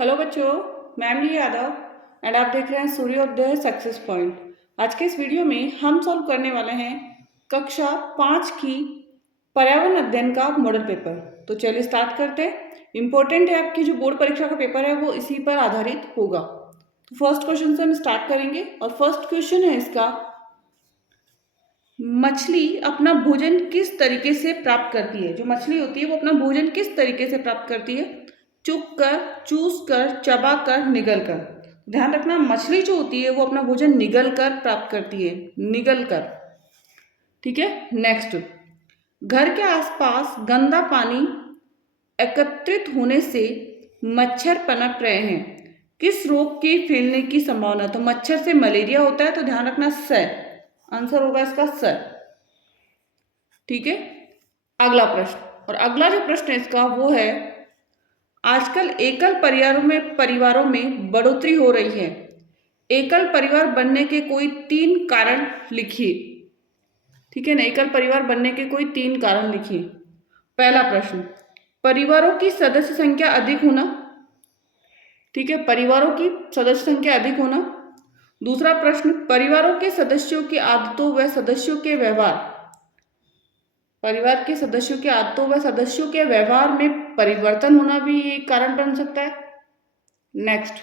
Hello बच्चों, मैं MD Yadav and आप देख रहे हैं सूर्योदय सक्सेस पॉइंट। आज के इस वीडियो में हम सॉल्व करने वाले हैं कक्षा 5 की पर्यावरण अध्ययन का मॉडल पेपर। तो चलिए स्टार्ट करते हैं। इम्पोर्टेंट है, आपकी जो बोर्ड परीक्षा का पेपर है वो इसी पर आधारित होगा। तो फर्स्ट क्वेश्चन से हम स्टार्ट करेंगे और फर्स्ट क्वेश्चन है इसका, मछली अपना भोजन किस तरीके से प्राप्त करती है। जो मछली होती है वो अपना भोजन किस तरीके से प्राप्त करती है? चुग कर, चूस कर, चबा कर, निगल कर। ध्यान रखना, मछली जो होती है वो अपना भोजन निगल कर प्राप्त करती है, निगल कर। ठीक है, नेक्स्ट, घर के आसपास गंदा पानी एकत्रित होने से मच्छर पनप रहे हैं, किस रोग के फैलने की संभावना? तो मच्छर से मलेरिया होता है, तो ध्यान रखना स, आंसर होगा इसका स। ठीक है, अगला प्रश्न, और अगला जो प्रश्न है इसका वो है, आजकल एकल परिवारों में बढ़ोतरी हो रही है, एकल परिवार बनने के कोई 3 कारण लिखिए। ठीक है ना, एकल परिवार बनने के कोई 3 कारण लिखिए। पहला प्रश्न, परिवारों की सदस्य संख्या अधिक होना। ठीक है, परिवारों की सदस्य संख्या अधिक होना। दूसरा प्रश्न, परिवारों के सदस्यों की आदतों व सदस्यों के व्यवहार, परिवार के सदस्यों की आदतों व सदस्यों के व्यवहार में परिवर्तन होना भी एक कारण बन सकता है। नेक्स्ट,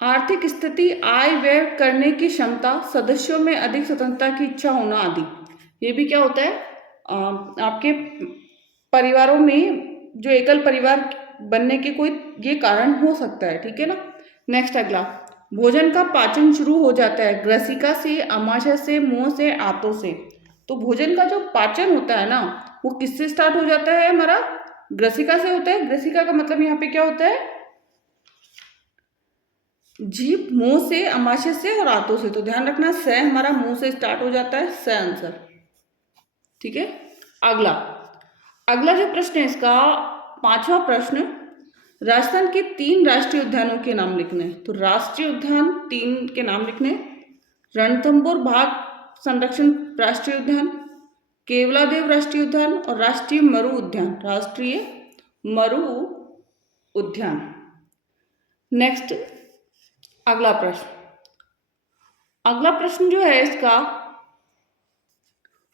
आर्थिक स्थिति, आय व्यय करने की क्षमता, सदस्यों में अधिक स्वतंत्रता की इच्छा होना आदि। ये भी क्या होता है, आपके परिवारों में जो एकल परिवार बनने के कोई ये कारण हो सकता है। ठीक है ना। नेक्स्ट, अगला, भोजन का पाचन शुरू हो जाता है ग्रसिका से, आमाशय से, मुंह से, आंतों से। तो भोजन का जो पाचन होता है ना वो किससे स्टार्ट हो जाता है? हमारा ग्रसिका से होता है। ग्रसिका का मतलब यहाँ पे क्या होता है? जीभ, मुंह से, आमाशय से और आंतों से। तो ध्यान रखना, स हमारा मुंह से स्टार्ट हो जाता है, स आंसर। ठीक है, अगला, अगला जो प्रश्न है इसका 5वां प्रश्न, राजस्थान के 3 राष्ट्रीय उद्यानों के नाम लिखने हैं। तो राष्ट्रीय उद्यान 3 के नाम लिखने, रणथंभौर बाघ संरक्षण राष्ट्रीय उद्यान, केवलादेव राष्ट्रीय उद्यान और राष्ट्रीय मरु उद्यान, राष्ट्रीय मरु उद्यान। नेक्स्ट, अगला प्रश्न, अगला प्रश्न जो है इसका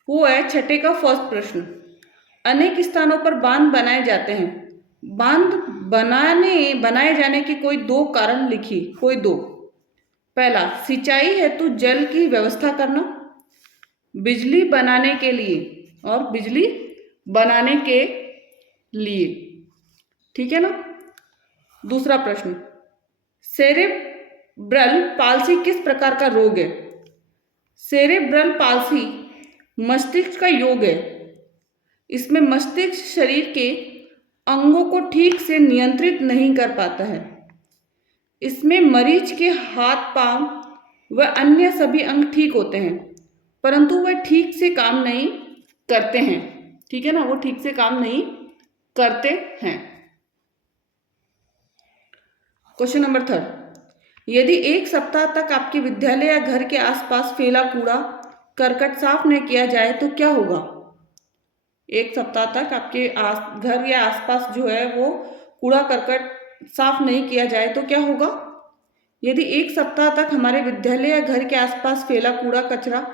वो है छठे का फर्स्ट प्रश्न, अनेक स्थानों पर बांध बनाए जाते हैं, बांध बनाए जाने के कोई 2 कारण लिखिए, कोई 2। पहला, सिंचाई हेतु जल की व्यवस्था करना, बिजली बनाने के लिए, और बिजली बनाने के लिए। ठीक है ना। दूसरा प्रश्न, सेरेब्रल पाल्सी किस प्रकार का रोग है? सेरेब्रल पाल्सी मस्तिष्क का योग है, इसमें मस्तिष्क शरीर के अंगों को ठीक से नियंत्रित नहीं कर पाता है, इसमें मरीज के हाथ, पांव व अन्य सभी अंग ठीक होते हैं परंतु वह ठीक से काम नहीं करते हैं। ठीक है ना, वो ठीक से काम नहीं करते हैं। क्वेश्चन नंबर 3, यदि 1 सप्ताह तक आपके विद्यालय या घर के आसपास फैला कूड़ा करकट साफ नहीं किया जाए तो क्या होगा? 1 सप्ताह तक आपके घर या आसपास जो है वो कूड़ा करकट साफ नहीं किया जाए तो क्या होगा? यदि 1 सप्ताह तक हमारे विद्यालय या घर के आसपास फैला कूड़ा कचरा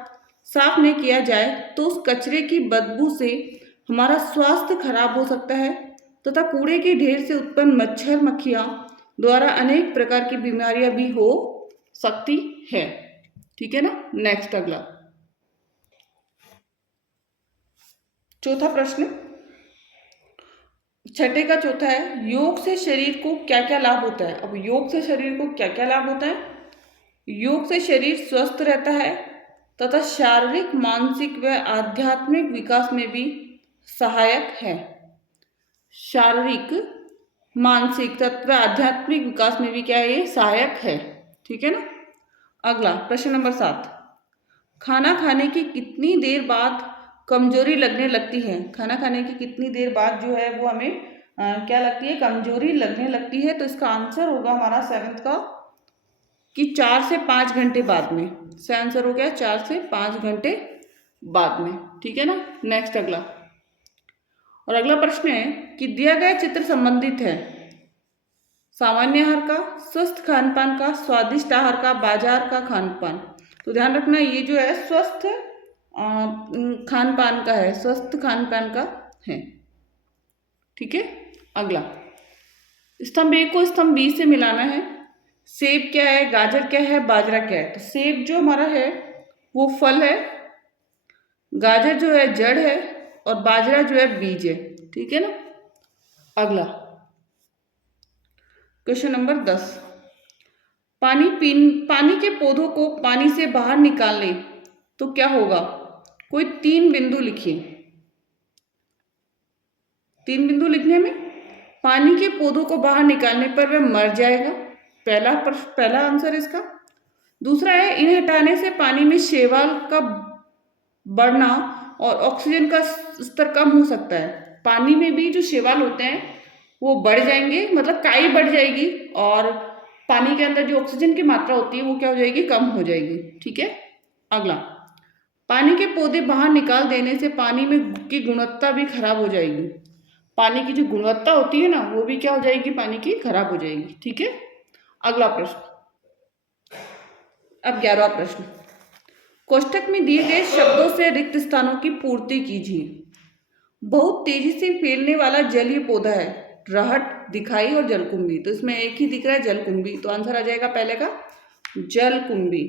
साफ नहीं किया जाए तो उस कचरे की बदबू से हमारा स्वास्थ्य खराब हो सकता है तथा कूड़े के ढेर से उत्पन्न मच्छर मक्खियाँ द्वारा अनेक प्रकार की बीमारियां भी हो सकती है। ठीक है ना। नेक्स्ट, अगला चौथा प्रश्न, छठे का चौथा है, योग से शरीर को क्या क्या लाभ होता है? अब योग से शरीर को क्या क्या लाभ होता है? योग से शरीर स्वस्थ रहता है तथा शारीरिक, मानसिक व आध्यात्मिक विकास में भी सहायक है। शारीरिक, मानसिक तत्व आध्यात्मिक विकास में भी क्या है? ये सहायक है। ठीक है ना। अगला प्रश्न नंबर 7, खाना खाने की कितनी देर बाद कमजोरी लगने लगती है? खाना खाने की कितनी देर बाद जो है वो हमें क्या लगती है? कमजोरी लगने लगती है। तो इसका आंसर होगा हमारा 7th का कि 4 से 5 घंटे बाद में। इसका आंसर हो गया 4 से 5 घंटे बाद में। ठीक है ना। नेक्स्ट, अगला, और अगला प्रश्न है कि दिया गया चित्र संबंधित है सामान्य आहार का, स्वस्थ खान पान का, स्वादिष्ट आहार का, बाजार का खान पान। तो ध्यान रखना ये जो है स्वस्थ खान पान का है, स्वस्थ खान पान का है। ठीक है, अगला स्तंभ ए को स्तंभ बी से मिलाना है। सेब क्या है, गाजर क्या है, बाजरा क्या है। तो सेब जो हमारा है वो फल है, गाजर जो है जड़ है और बाजरा जो है बीज है। ठीक है ना। अगला क्वेश्चन नंबर 10, पानी के पौधों को पानी से बाहर निकालने तो क्या होगा। कोई 3 बिंदु लिखिए। 3 बिंदु लिखने में पानी के पौधों को बाहर निकालने पर वह मर जाएगा, पहला आंसर इसका। दूसरा है इन्हें हटाने से पानी में शैवाल का बढ़ना और ऑक्सीजन का स्तर कम हो सकता है। पानी में भी जो शैवाल होते हैं वो बढ़ जाएंगे, मतलब काई बढ़ जाएगी और पानी के अंदर जो ऑक्सीजन की मात्रा होती है वो क्या हो जाएगी, कम हो जाएगी। ठीक है। अगला, पानी के पौधे बाहर निकाल देने से पानी में की गुणवत्ता भी खराब हो जाएगी। पानी की जो गुणवत्ता होती है ना वो भी क्या हो जाएगी, पानी की खराब हो जाएगी। ठीक है। अगला प्रश्न, अब 11वां प्रश्न, कोष्ठक में दिए गए शब्दों से रिक्त स्थानों की पूर्ति कीजिए। बहुत तेजी से फैलने वाला जलीय पौधा है, रहट, दिखाई और जलकुंभी। तो इसमें एक ही दिख रहा है, जलकुंभी। तो आंसर आ जाएगा पहले का जलकुंभी।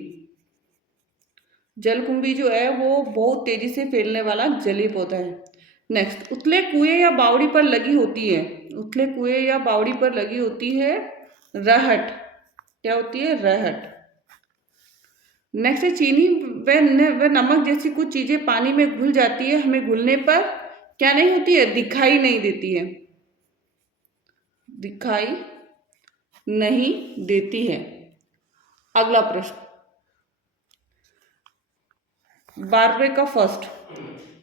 जलकुंभी जो है वो बहुत तेजी से फैलने वाला जलीय पौधा है। नेक्स्ट, उथले कुएं या बावड़ी पर लगी होती है। उथले कुएं या बावड़ी पर लगी होती है रहट। क्या होती है, रहट। नेक्स्ट है चीनी व नमक जैसी कुछ चीजें पानी में घुल जाती है, हमें घुलने पर क्या नहीं होती है, दिखाई नहीं देती है, दिखाई नहीं देती है। अगला प्रश्न 12वें का फर्स्ट,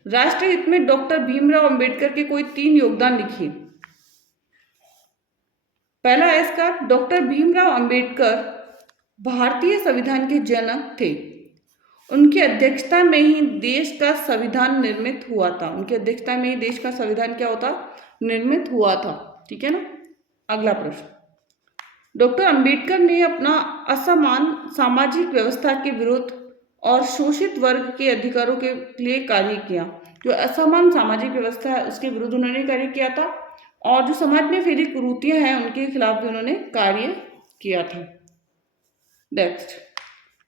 राष्ट्र हित में डॉक्टर भीमराव अंबेडकर के कोई 3 योगदान लिखिए। पहला है इसका, डॉक्टर भीमराव अंबेडकर भारतीय संविधान के जनक थे। उनकी अध्यक्षता में ही देश का संविधान निर्मित हुआ था। उनकी अध्यक्षता में ही देश का संविधान क्या होता, निर्मित हुआ था। ठीक है ना। अगला प्रश्न, डॉक्टर अंबेडकर ने अपना असमान सामाजिक व्यवस्था के विरुद्ध और शोषित वर्ग के अधिकारों के लिए कार्य किया। जो असमान सामाजिक व्यवस्था है उसके विरुद्ध उन्होंने कार्य किया था और जो समाज में फैली कुरीतियां हैं उनके खिलाफ भी उन्होंने कार्य किया था। नेक्स्ट,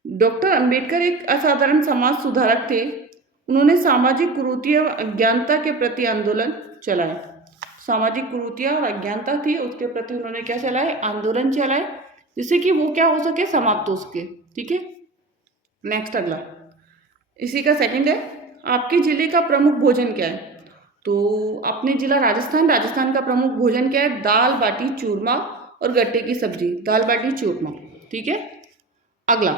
डॉक्टर अंबेडकर एक असाधारण समाज सुधारक थे। उन्होंने सामाजिक कुरीतियां अज्ञानता के प्रति आंदोलन चलाए। सामाजिक कुरीतियां और अज्ञानता थी उसके प्रति उन्होंने क्या चलाए, आंदोलन चलाए, जिससे कि वो क्या हो सके, समाप्त हो सके। ठीक है। नेक्स्ट अगला इसी का सेकंड है, आपके जिले का प्रमुख भोजन क्या है। तो अपने जिला राजस्थान, राजस्थान का प्रमुख भोजन क्या है, दाल बाटी चूरमा और गट्टे की सब्जी, दाल बाटी चूरमा। ठीक है। अगला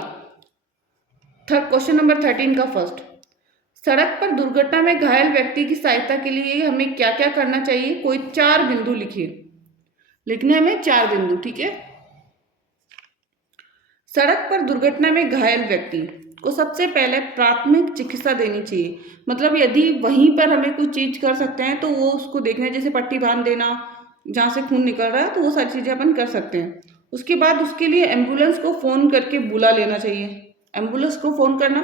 क्वेश्चन नंबर 13 का फर्स्ट, सड़क पर दुर्घटना में घायल व्यक्ति की सहायता के लिए हमें क्या क्या करना चाहिए। कोई 4 बिंदु लिखिए। लिखने में 4 बिंदु। ठीक है। सड़क पर दुर्घटना में घायल व्यक्ति को सबसे पहले प्राथमिक चिकित्सा देनी चाहिए। मतलब यदि वहीं पर हमें कुछ चीज कर सकते हैं तो वो उसको देखना, जैसे पट्टी बांध देना, जहाँ से खून निकल रहा है, तो वो सारी चीजें अपन कर सकते हैं। उसके बाद उसके लिए एम्बुलेंस को फोन करके बुला लेना चाहिए, एम्बुलेंस को फोन करना।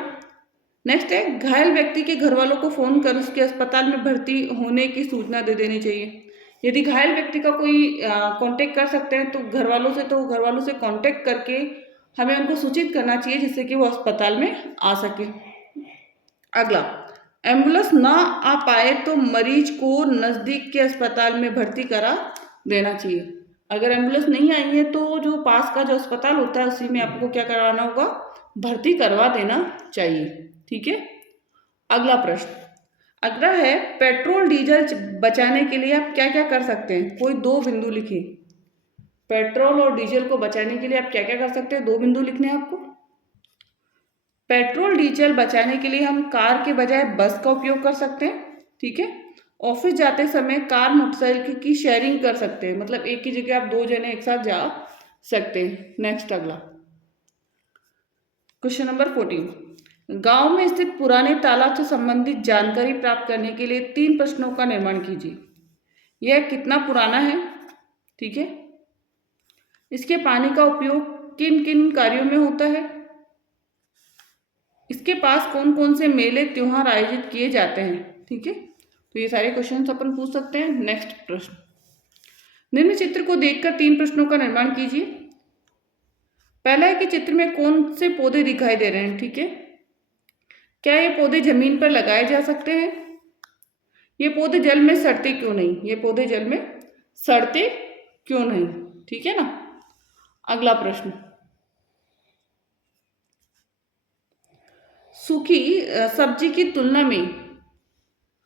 नेक्स्ट है, घायल व्यक्ति के घर वालों को फोन कर उसके अस्पताल में भर्ती होने की सूचना दे देनी चाहिए। यदि घायल व्यक्ति का कोई कांटेक्ट कर सकते हैं तो घर वालों से कांटेक्ट करके हमें उनको सूचित करना चाहिए, जिससे कि वो अस्पताल में आ सके। अगला, एम्बुलेंस ना आ पाए तो मरीज को नज़दीक के अस्पताल में भर्ती करा देना चाहिए। अगर एम्बुलेंस नहीं आई है तो जो पास का जो अस्पताल होता है उसी में आपको क्या करवाना होगा, भर्ती करवा देना चाहिए। ठीक है। अगला प्रश्न, अगला है, पेट्रोल डीजल बचाने के लिए आप क्या क्या कर सकते हैं। कोई 2 बिंदु लिखिए। पेट्रोल और डीजल को बचाने के लिए आप क्या क्या कर सकते हैं, 2 बिंदु लिखने हैं आपको। पेट्रोल डीजल बचाने के लिए हम कार के बजाय बस का उपयोग कर सकते हैं। ठीक है। ऑफिस जाते समय कार मोटरसाइकिल की शेयरिंग कर सकते हैं, मतलब एक ही जगह आप 2 जने एक साथ जा सकते हैं। नेक्स्ट अगला क्वेश्चन नंबर 14, गांव में स्थित पुराने तालाब से संबंधित जानकारी प्राप्त करने के लिए 3 प्रश्नों का निर्माण कीजिए। यह कितना पुराना है। ठीक है। इसके पानी का उपयोग किन किन कार्यों में होता है? इसके पास कौन कौन से मेले त्योहार आयोजित किए जाते हैं? ठीक है, तो ये सारे क्वेश्चन अपन पूछ सकते हैं। नेक्स्ट प्रश्न, निम्न चित्र को देखकर 3 प्रश्नों का निर्माण कीजिए। पहला है कि चित्र में कौन से पौधे दिखाई दे रहे हैं? ठीक है, क्या ये पौधे जमीन पर लगाए जा सकते हैं? ये पौधे जल में सड़ते क्यों नहीं? ये पौधे जल में सड़ते क्यों नहीं? ठीक है ना। अगला प्रश्न, सूखी सब्जी की तुलना में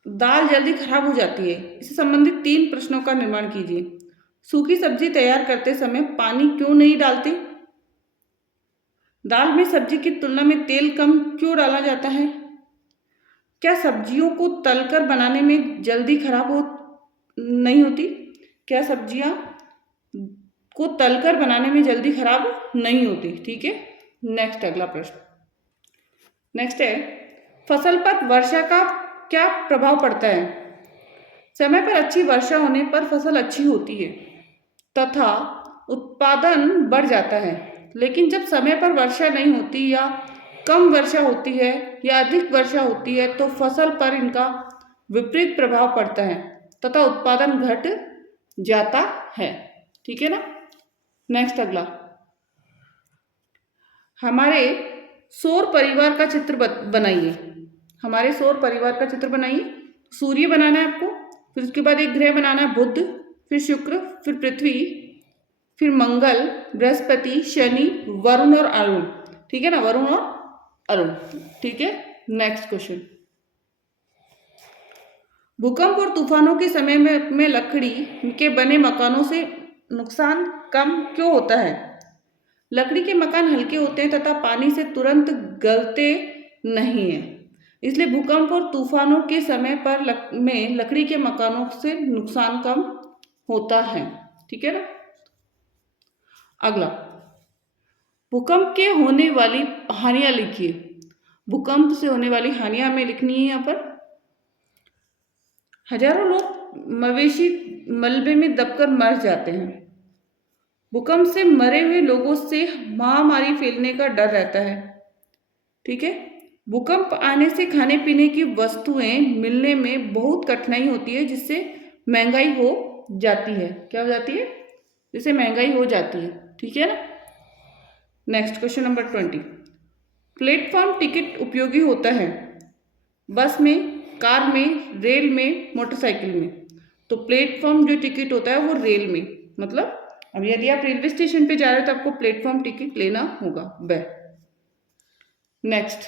दाल जल्दी खराब हो जाती है, इससे संबंधित 3 प्रश्नों का निर्माण कीजिए। सूखी सब्जी तैयार करते समय पानी क्यों नहीं डालते? दाल में सब्जी की तुलना में तेल कम क्यों डाला जाता है? क्या सब्जियों को तलकर बनाने में जल्दी खराब नहीं होती? क्या सब्जियां को तलकर बनाने में जल्दी खराब नहीं होती? ठीक है। नेक्स्ट, अगला प्रश्न, नेक्स्ट है, फसल पर वर्षा का क्या प्रभाव पड़ता है? समय पर अच्छी वर्षा होने पर फसल अच्छी होती है तथा उत्पादन बढ़ जाता है, लेकिन जब समय पर वर्षा नहीं होती या कम वर्षा होती है या अधिक वर्षा होती है तो फसल पर इनका विपरीत प्रभाव पड़ता है तथा उत्पादन घट जाता है। ठीक है ना। नेक्स्ट, अगला, हमारे सौर परिवार का चित्र बनाइए। हमारे सौर परिवार का चित्र बनाइए। सूर्य बनाना है आपको, फिर उसके बाद एक ग्रह बनाना है बुध, फिर शुक्र, फिर पृथ्वी, फिर मंगल, बृहस्पति, शनि, वरुण और अरुण। ठीक है ना, वरुण और अरुण। ठीक है। नेक्स्ट क्वेश्चन, भूकंप और तूफानों के समय में लकड़ी के बने मकानों से नुकसान कम क्यों होता है? लकड़ी के मकान हल्के होते हैं तथा पानी से तुरंत गलते नहीं हैं, इसलिए भूकंप और तूफानों के समय पर में लकड़ी के मकानों से नुकसान कम होता है। ठीक है ना। अगला, भूकंप के होने वाली हानियां लिखिए। भूकंप से होने वाली हानियां हमें लिखनी है यहाँ पर। हजारों लोग मवेशी मलबे में दबकर मर जाते हैं। भूकंप से मरे हुए लोगों से महामारी फैलने का डर रहता है। ठीक है। भूकंप आने से खाने पीने की वस्तुएं मिलने में बहुत कठिनाई होती है, जिससे महंगाई हो जाती है। क्या हो जाती है? जिससे महंगाई हो जाती है। ठीक है ना। Next, question number 20, platform ticket उपयोगी होता है बस में, कार में, रेल में, मोटरसाइकिल में? तो प्लेटफॉर्म जो टिकट होता है वो रेल में, मतलब अब यदि आप रेलवे स्टेशन पे जा रहे हो तो आपको प्लेटफॉर्म टिकट लेना होगा वह। नेक्स्ट,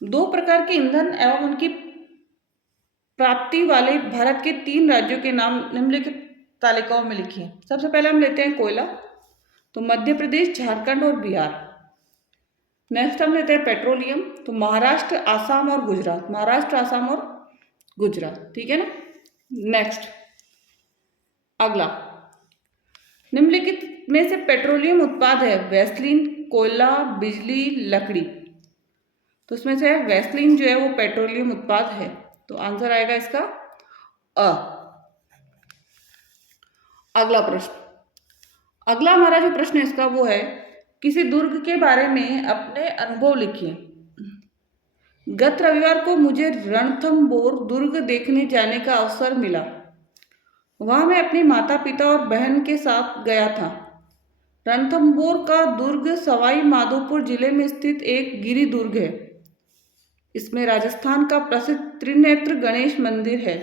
2 प्रकार के ईंधन एवं उनकी प्राप्ति वाले भारत के 3 राज्यों के नाम निम्नलिखित तालिकाओं में लिखिए। सबसे पहले हम लेते हैं कोयला, तो मध्य प्रदेश, झारखंड और बिहार। नेक्स्ट हम लेते हैं पेट्रोलियम, तो महाराष्ट्र, आसाम और गुजरात। महाराष्ट्र, आसाम और गुजरात। ठीक है ना। नेक्स्ट, अगला, निम्नलिखित में से पेट्रोलियम उत्पाद है वैसलीन, कोयला, बिजली, लकड़ी। तो उसमें से वैसलीन जो है वो पेट्रोलियम उत्पाद है, तो आंसर आएगा इसका अ। अगला प्रश्न, अगला हमारा जो प्रश्न है इसका वो है, किसी दुर्ग के बारे में अपने अनुभव लिखिए। गत रविवार को मुझे रणथंबोर दुर्ग देखने जाने का अवसर मिला। वहां मैं अपने माता पिता और बहन के साथ गया था। रणथंबोर का दुर्ग सवाई माधोपुर जिले में स्थित एक गिरी दुर्ग है। इसमें राजस्थान का प्रसिद्ध त्रिनेत्र गणेश मंदिर है।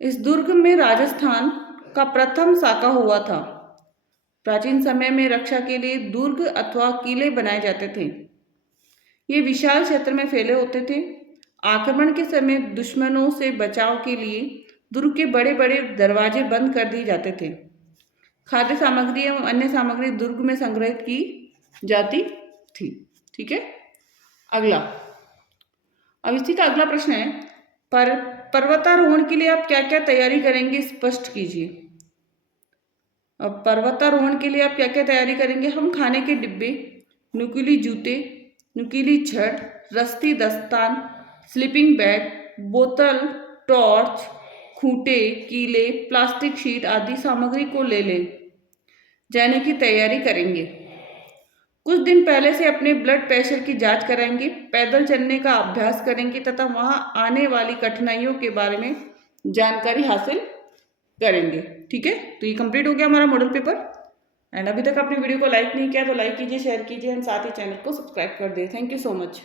इस दुर्ग में राजस्थान का प्रथम साका हुआ था। प्राचीन समय में रक्षा के लिए दुर्ग अथवा किले बनाए जाते थे। ये विशाल क्षेत्र में फैले होते थे। आक्रमण के समय दुश्मनों से बचाव के लिए दुर्ग के बड़े बड़े दरवाजे बंद कर दिए जाते थे। खाद्य सामग्री एवं अन्य सामग्री दुर्ग में संग्रहित की जाती थी। ठीक है। अगला, अब इसी का अगला प्रश्न है, पर्वतारोहण के लिए आप क्या क्या तैयारी करेंगे स्पष्ट कीजिए। अब पर्वतारोहण के लिए आप क्या क्या तैयारी करेंगे? हम खाने के डिब्बे, नुकीली जूते, नुकीली छड़, रस्सी दस्तान, स्लीपिंग बैग, बोतल, टॉर्च, खूंटे, कीले, प्लास्टिक शीट आदि सामग्री को ले जाने की तैयारी करेंगे। कुछ दिन पहले से अपने ब्लड प्रेशर की जांच कराएंगे, पैदल चलने का अभ्यास करेंगे तथा वहां आने वाली कठिनाइयों के बारे में जानकारी हासिल करेंगे। ठीक है, तो ये कंप्लीट हो गया हमारा मॉडल पेपर। एंड अभी तक आपने वीडियो को लाइक नहीं किया तो लाइक कीजिए, शेयर कीजिए एंड साथ ही चैनल को सब्सक्राइब कर दे। Thank you so much.